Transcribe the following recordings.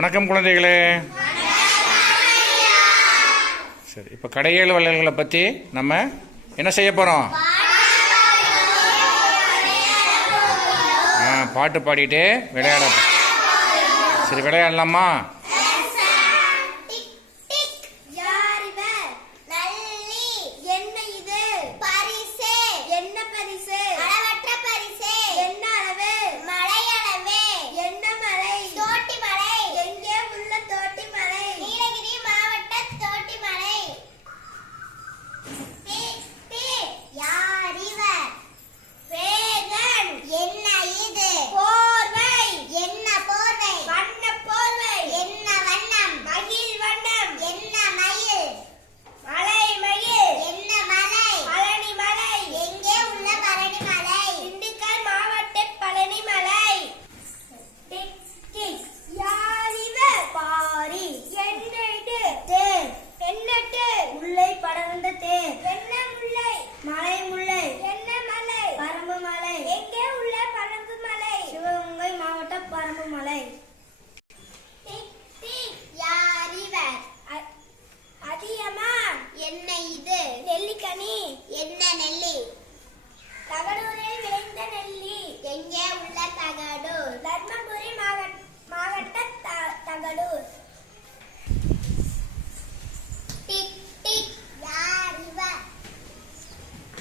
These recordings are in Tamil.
வணக்கம் குழந்தைகளே. சரி, இப்போ கடையேழு வள்ளல்களை பற்றி நம்ம என்ன செய்ய போகிறோம்? பாட்டு பாடிட்டு விளையாட. சரி, விளையாடலாமா?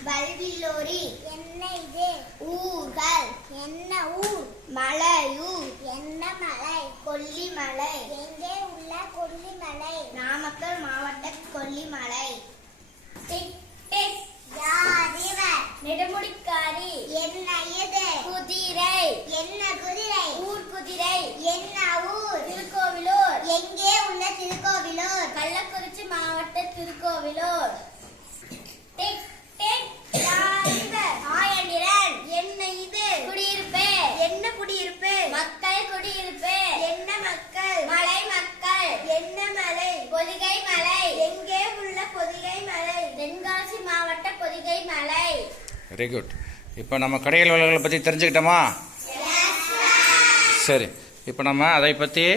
வல்வில்லோரி என்ன இது? ஊர்கள் என்ன ஊர்? மலையூர் என்ன மலை? கொல்லிமலை. எங்கே உள்ள கொல்லிமலை? நாமக்கல் மாவட்ட கொல்லிமலை. டிக் டிக் யார் இவர்? நெடுமுடிக்காரி. என்ன இது? குதிரை. என்ன குதிரை? ஊர் குதிரை. என்ன ஊர்? திருக்கோவிலூர். எங்கே உள்ள திருக்கோவிலூர்? கள்ளக்குறிச்சி மாவட்ட திருக்கோவிலூர். டிக் என்ன இது? குடியிருப்பு. என்ன குடியிருப்பு? மக்கள் குடியிருப்பு. என்ன மக்கள்? மலை மக்கள். என்ன மலை? பொதிகை மலை. எங்கே உள்ள பொதிகை மலை? தென்காசி மாவட்ட பொதிகை மலை. Very good. இப்போ நம்ம கடையேழு வள்ளல்களை பற்றி தெரிஞ்சுக்கிட்டோமா? சரி, இப்போ நம்ம அதை பற்றி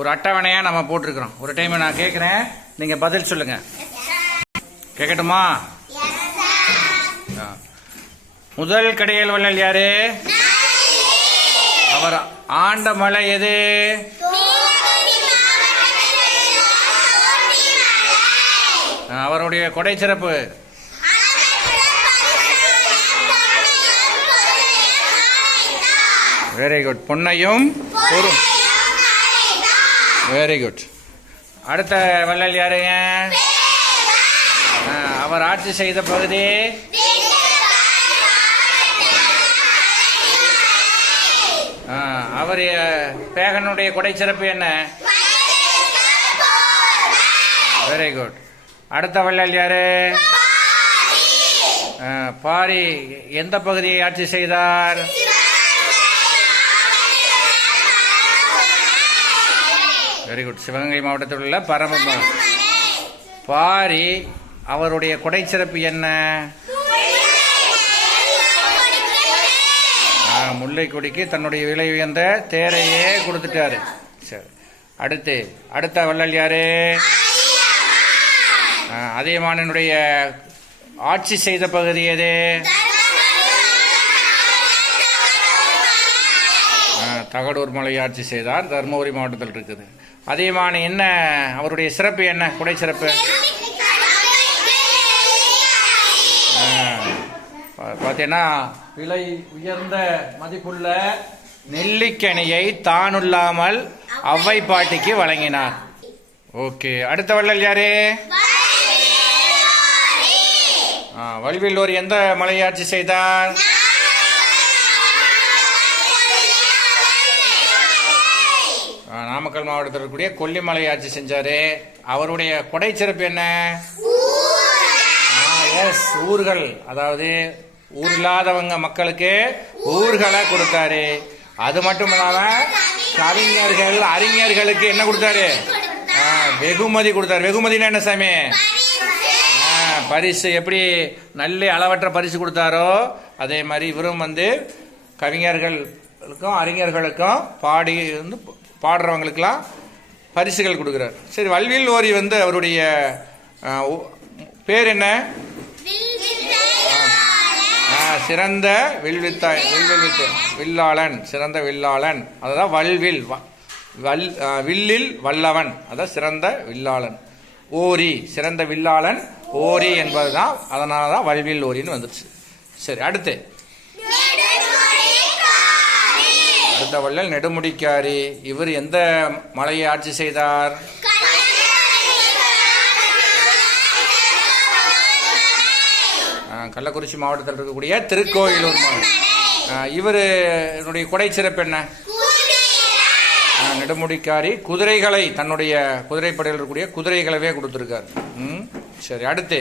ஒரு அட்டவணையாக நம்ம போட்டிருக்கிறோம். ஒரு டைம் நான் கேட்குறேன், நீங்கள் பதில் சொல்லுங்கள். கேட்கட்டுமா? முதல் கடையேழு வள்ளல் யாரு? அவர் ஆண்ட மலை எது? அவருடைய கொடை சிறப்பு? Very good. பொன்னையும் பொருள். Very good. அடுத்த வள்ளல் யாருங்க? அவர் ஆட்சி செய்த பகுதி? அவர் பேகனுடைய கொடை சிறப்பு என்ன? Very good. அடுத்த வள்ளல் யாரு? பாரி எந்த பகுதியை ஆட்சி செய்தார்? Very good. சிவகங்கை மாவட்டத்தில் உள்ள பரம. பாரி அவருடைய கொடை சிறப்பு என்ன? முல்லை கொடிக்கு தன்னுடைய விலை உயர்ந்த தேரையே கொடுத்துட்டாரு. சரி, அடுத்த வள்ளல் யாரு? அதியமானுடைய ஆட்சி செய்த பகுதி எது? தகடூர் மலை ஆட்சி செய்தார். தர்மபுரி மாவட்டத்தில் இருக்குது. அதியமான் என்ன அவருடைய சிறப்பு என்ன? கொடை சிறப்பு? பார்த்தீங்கன்னா விலை உயர்ந்த மதிப்புள்ள நெல்லிக்கனியை தானுள்ளாமல் அவ்வை பாட்டிக்கு வழங்கினார். ஓகே, அடுத்த வள்ளல் யாரு? வல்வில்லோர் எந்த மலையாட்சி செய்தார்? நாமக்கல் மாவட்டத்தில் இருக்கக்கூடிய கொல்லிமலை ஆட்சி செஞ்சாரு. அவருடைய கொடை சிறப்பு என்ன? ஊர்கள். அதாவது ஊர் இல்லாதவங்க மக்களுக்கு ஊர்களை கொடுத்தாரு. அது மட்டும் இல்லாம கவிஞர்கள் அறிஞர்களுக்கு என்ன கொடுத்தாரு? வெகுமதி கொடுத்தாரு. வெகுமதினா என்ன சாமி? பரிசு. எப்படி நல்ல அளவற்ற பரிசு கொடுத்தாரோ அதே மாதிரி இவரும் கவிஞர்களுக்கும் அறிஞர்களுக்கும் பாடுறவங்களுக்கெல்லாம் பரிசுகள் கொடுக்குறார். சரி, வல்வில் ஓரி வந்து அவருடைய பேர் என்ன? சிறந்த வில்லாளன், சிறந்த வில்லாளன். அதுதான் வல்வில், வில்லில் வல்லவன், அதான் சிறந்த வில்லாளன். ஓரி, சிறந்த வில்லாளன், ஓரி என்பதுதான், அதனால தான் வல்வில் ஓரின்னு வந்துருச்சு. சரி, அடுத்த வள்ளல் நெடுமுடிக்காரி. இவர் எந்த மலையை ஆட்சி செய்தார்? கள்ளக்குறிச்சி மாவட்டத்தில் இருக்கக்கூடிய திருக்கோயிலூர் மலை. இவருடைய கொடை சிறப்பு என்ன? நெடுமுடிக்காரி குதிரைகளை, தன்னுடைய குதிரைப்படையில் இருக்கக்கூடிய குதிரைகளவே கொடுத்துருக்கார். சரி, அடுத்து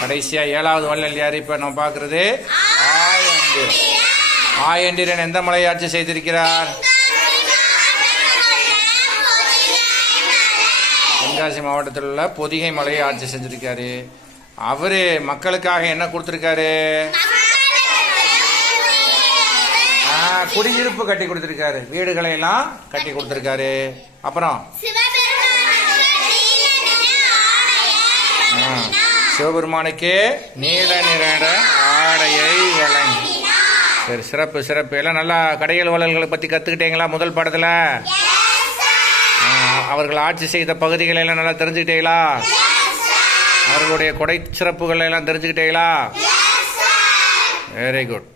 கடைசியா 7வது வள்ளல் யார் இப்ப நம்ம பார்க்கறது? ஆயண்டிரன் எந்த மலையை ஆட்சி செய்திருக்கிறார்? தென்காசி மாவட்டத்தில் உள்ள பொதிகை மலையை ஆட்சி செஞ்சிருக்காரு. அவரு மக்களுக்காக என்ன கொடுத்திருக்காரு? குடியிருப்பு கட்டி கொடுத்திருக்காரு, வீடுகளை எல்லாம் கட்டி கொடுத்திருக்காரு. அப்புறம் சிவபெருமானுக்கு நீல நிற ஆடையை வழங்கி. சரி, சிறப்பு சிறப்பு. எல்லாம் நல்லா கடையல் வள்ளல்களை பற்றி கற்றுக்கிட்டீங்களா? முதல் பாடத்தில் அவர்கள் ஆட்சி செய்த பகுதிகளை எல்லாம் நல்லா தெரிஞ்சுக்கிட்டீங்களா? அவர்களுடைய கொடை சிறப்புகள் எல்லாம் தெரிஞ்சுக்கிட்டீங்களா? Very good.